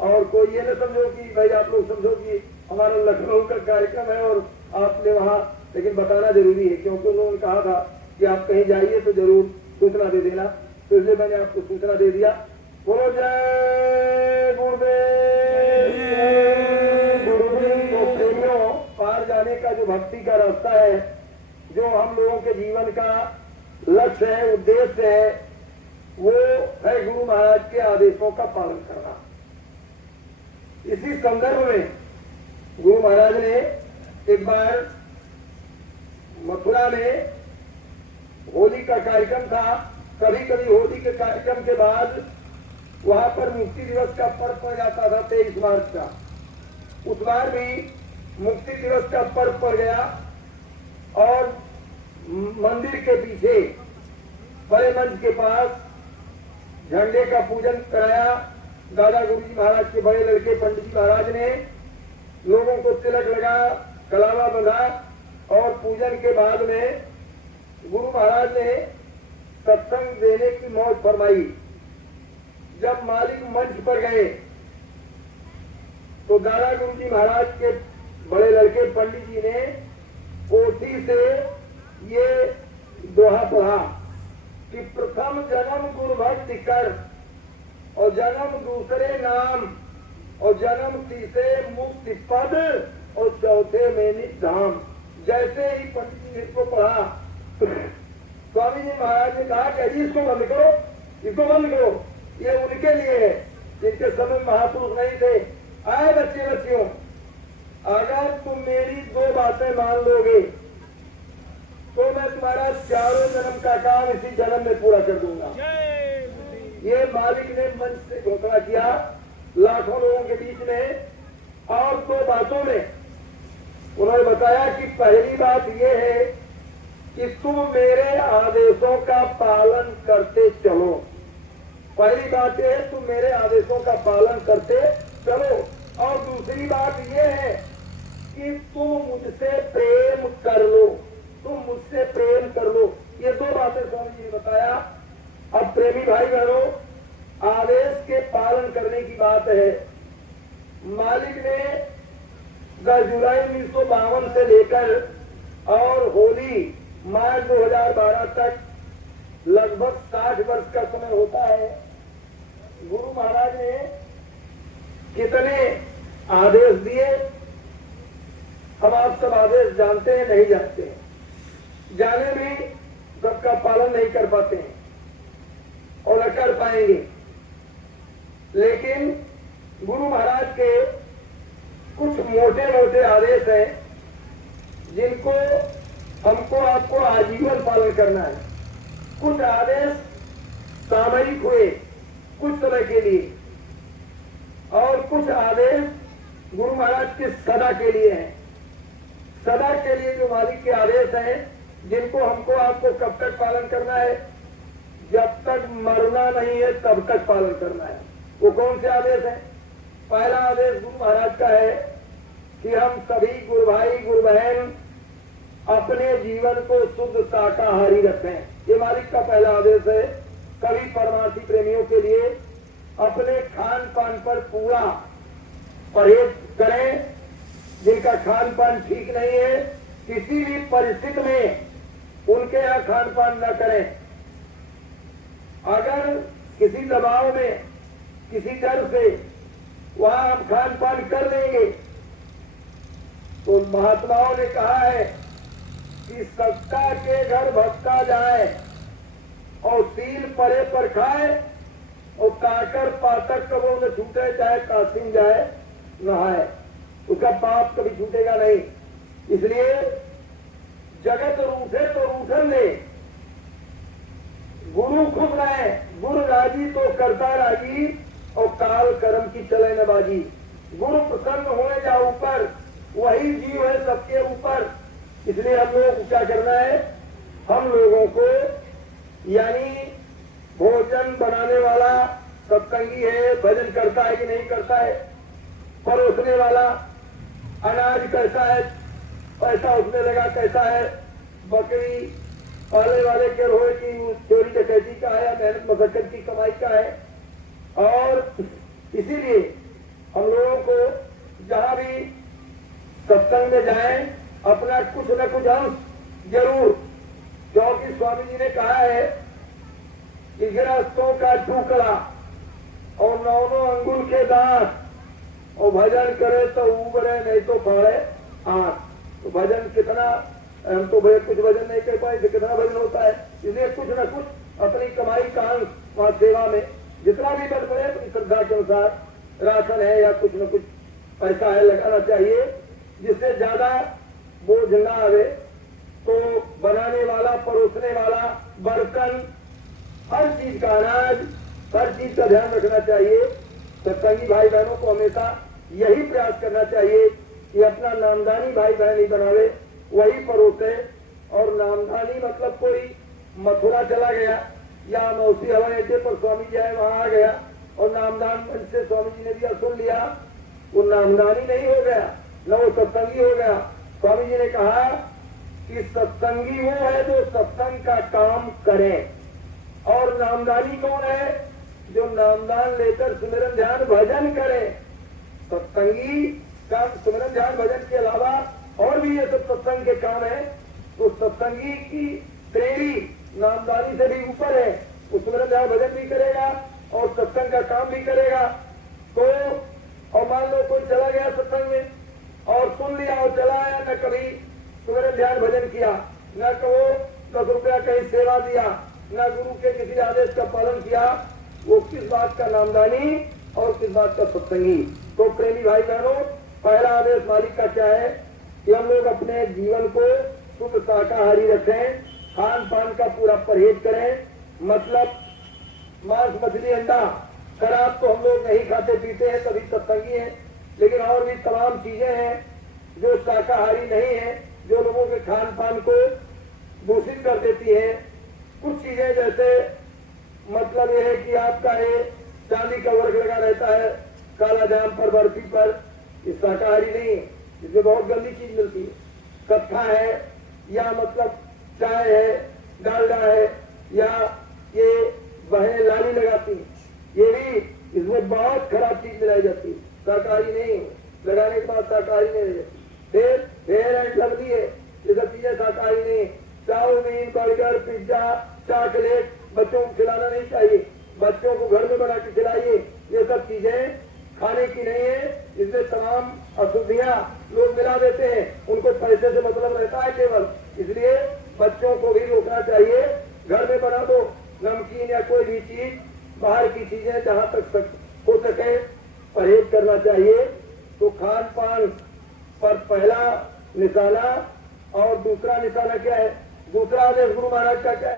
और कोई ये न समझो कि भाई आप लोग समझो कि हमारा लखनऊ का कार्यक्रम है और आपने वहाँ, लेकिन बताना जरूरी है क्योंकि उन्होंने कहा था कि आप कहीं जाइए तो जरूर सूचना दे देना, तो इसलिए मैंने आपको सूचना दे दिया। बोलो जय गुरुदेव। तो प्रेमियों, पार जाने का जो भक्ति का रास्ता है, जो हम लोगों के जीवन का लक्ष्य है, उद्देश्य है, वो है गुरु महाराज के आदेशों का पालन करना। इसी संदर्भ में गुरु महाराज ने एक बार मथुरा में होली का कार्यक्रम था। कभी कभी होली के कार्यक्रम के बाद वहां पर मुक्ति दिवस का पर्व पड़ जाता था 23 मार्च का। उस बार भी मुक्ति दिवस का पर्व पड़ गया और मंदिर के पीछे बड़े मंच के पास झंडे का पूजन कराया। दादा गुरुजी महाराज के बड़े लड़के पंडित जी महाराज ने लोगों को तिलक लगा, कलावा बंधा और पूजन के बाद में गुरु महाराज ने सत्संग देने की मौज फरमाई। जब मालिक मंच पर गए तो दादा गुरुजी महाराज के बड़े लड़के पंडित जी ने पोथी से ये दोहा पढ़ा कि प्रथम जन्म गुरु भक्ति कर और जन्म दूसरे नाम और जन्म तीसरे मुक्ति पद और चौथे में निज धाम। जैसे ही पंडित जी ने इसको पढ़ा स्वामी जी महाराज ने कहा कि इसको बंद करो, इसको बंद करो, ये उनके लिए है जिनके समय महापुरुष नहीं थे। आए बच्चे बच्चियों, अगर तुम मेरी 2 बातें मान लोगे तो मैं तुम्हारा 4 जन्म का काम इसी जन्म में पूरा कर दूंगा। ये मालिक ने मंच से घोषणा किया लाखों लोगों के बीच में। और 2 बातों में उन्होंने बताया कि पहली बात यह है कि तुम मेरे आदेशों का पालन करते चलो। पहली बात यह है तुम मेरे आदेशों का पालन करते चलो। और दूसरी बात यह है कि तुम मुझसे प्रेम कर लो, तुम मुझसे प्रेम कर लो। ये 2 बातें स्वामी जी ने बताया। अब प्रेमी भाई बहनों, आदेश के पालन करने की बात है। मालिक ने 10 जुलाई 1952 से लेकर और होली मार्च 2012 तक लगभग 60 वर्ष का समय होता है। गुरु महाराज ने कितने आदेश दिए, हम आप सब आदेश जानते हैं नहीं जानते हैं, जाने भी सबका पालन नहीं कर पाते हैं और न कर पाएंगे। लेकिन गुरु महाराज के कुछ मोटे मोटे आदेश हैं जिनको हमको आपको आजीवन पालन करना है। कुछ आदेश सामयिक हुए कुछ समय के लिए और कुछ आदेश गुरु महाराज के सदा के लिए हैं। सदा के लिए जो मालिक के आदेश हैं जिनको हमको आपको कब तक पालन करना है, जब तक मरना नहीं है तब तक पालन करना है। वो कौन से आदेश हैं? पहला आदेश गुरु महाराज का है कि हम सभी गुरु भाई गुरु बहन अपने जीवन को शुद्ध शाकाहारी रखें। ये मालिक का पहला आदेश है। सभी परमार्थी प्रेमियों के लिए अपने खान पान पर पूरा परहेज करें। जिनका खान पान ठीक नहीं है किसी भी परिस्थिति में उनके यहाँ खान पान न करें। अगर किसी दबाव में किसी डर से वहां हम खान पान कर लेंगे तो महात्माओं ने कहा है कि सत्ता के घर भक्ता जाए और सील परे पर खाए और काकर पातक कबो न छूटे चाहे कासिम जाए। नहाए, उसका पाप कभी छूटेगा नहीं। इसलिए जगत रूठे तो रूठन दे, गुरु खुद रहे, गुरु राजी तो करता राजी, और काल कर्म की चले न बाजी। गुरु प्रसन्न होने जा ऊपर, वही जीव है सबके ऊपर। इसलिए हम लोग को क्या करना है, हम लोगों को यानी भोजन बनाने वाला सत्संगी है, भजन करता है कि नहीं करता है, परोसने वाला अनाज कैसा है, पैसा उसमें लगा कैसा है, बकरी पालने वाले के रोए की चोरी डकैती का है या मेहनत मशक्कत की कमाई का है। और इसीलिए हम लोगों को जहां भी सत्संग में जाएं, अपना कुछ न कुछ अंश जरूर, क्योंकि स्वामी जी ने कहा है कि गृहस्थों का टुकड़ा और 9 अंगुल के दांत, और भजन करे तो उबरे नहीं तो फाड़े आंख। तो भजन कितना, हम तो भैया कुछ भजन नहीं कर पाए, कितना भजन होता है। इसलिए कुछ न कुछ अपनी कमाई का अंश वहां सेवा में जितना भी बल पड़े अपनी श्रद्धा के अनुसार राशन है या कुछ न कुछ पैसा है लगाना चाहिए, जिससे ज्यादा बोझ न आवे। तो बनाने वाला, परोसने वाला, बर्तन, हर चीज का अनाज, हर चीज का ध्यान रखना चाहिए। सत्संगी भाई बहनों को हमेशा यही प्रयास करना चाहिए कि अपना नामदानी भाई बहन ही बनावे, वही परोसे। और नामदानी मतलब कोई मथुरा चला गया या मौसी हवाई अड्डे पर स्वामी जी आए वहां आ गया और नामदान मंच से स्वामी जी ने दिया सुन लिया, वो नामदानी नहीं हो गया, न वो सत्संगी हो गया। स्वामी जी ने कहा कि सत्संगी वो है जो सत्संग का काम करे, और नामदानी कौन है, जो नामदान लेकर सुमिरन ध्यान भजन करे। सत्संगी का सुमिरन ध्यान भजन के अलावा और भी ये सब सत्संग के काम है। तो सत्संगी की श्रेणी नामदानी से भी ऊपर है, वो सुमिरन ध्यान भजन भी करेगा और सत्संग का काम भी करेगा। तो और मान लो कोई चला गया सत्संग में और सुन लिया और चला आया, न कभी सुमिरन ध्यान भजन किया, न कहो 10 रुपया कहीं सेवा दिया, न गुरु के किसी आदेश का पालन किया, वो किस बात का नामदानी और किस बात का सत्संगी। तो प्रेमी भाई बहनों, पहला आदेश मालिक का क्या है कि हम लोग अपने जीवन को शुद्ध शाकाहारी रखें, खान पान का पूरा परहेज करें। मतलब मांस, मछली, अंडा, शराब तो हम लोग नहीं खाते पीते हैं, तभी सत्संगी हैं। लेकिन और भी तमाम चीजें हैं जो शाकाहारी नहीं है, जो लोगों के खान पान को दूषित कर देती है। कुछ चीजें जैसे मतलब यह है कि आपका ये चांदी का वर्क लगा रहता है काला जाम पर, बर्फी पर, ये शाकाहारी नहीं है, इसमें बहुत गंदी चीज मिलती है। कत्था है या मतलब चाय है, डालडा है, या ये बहनें लाली लगाती है, ये भी इसमें बहुत खराब चीज मिलाई जाती है, शाकाहारी नहीं है। लगाने के बाद शाकाहारी नहीं रह जाती। फिर एंड लगती है, ये सब चीजें शाकाहारी नहीं। चाउमीन, बर्गर, पिज्जा, चॉकलेट बच्चों को खिलाना नहीं चाहिए, बच्चों को घर में बना के खिलाइए। ये सब चीजें खाने की नहीं है, इसमें तमाम अशुद्धियां लोग मिला देते हैं, उनको पैसे से मतलब रहता है केवल। इसलिए बच्चों को भी रोकना चाहिए, घर में बना दो नमकीन या कोई भी चीज, बाहर की चीजें जहां तक हो सके परहेज करना चाहिए। तो खान पान पर पहला निशाना, और दूसरा निशाना क्या है, दूसरा आदेश गुरु महाराज का क्या है।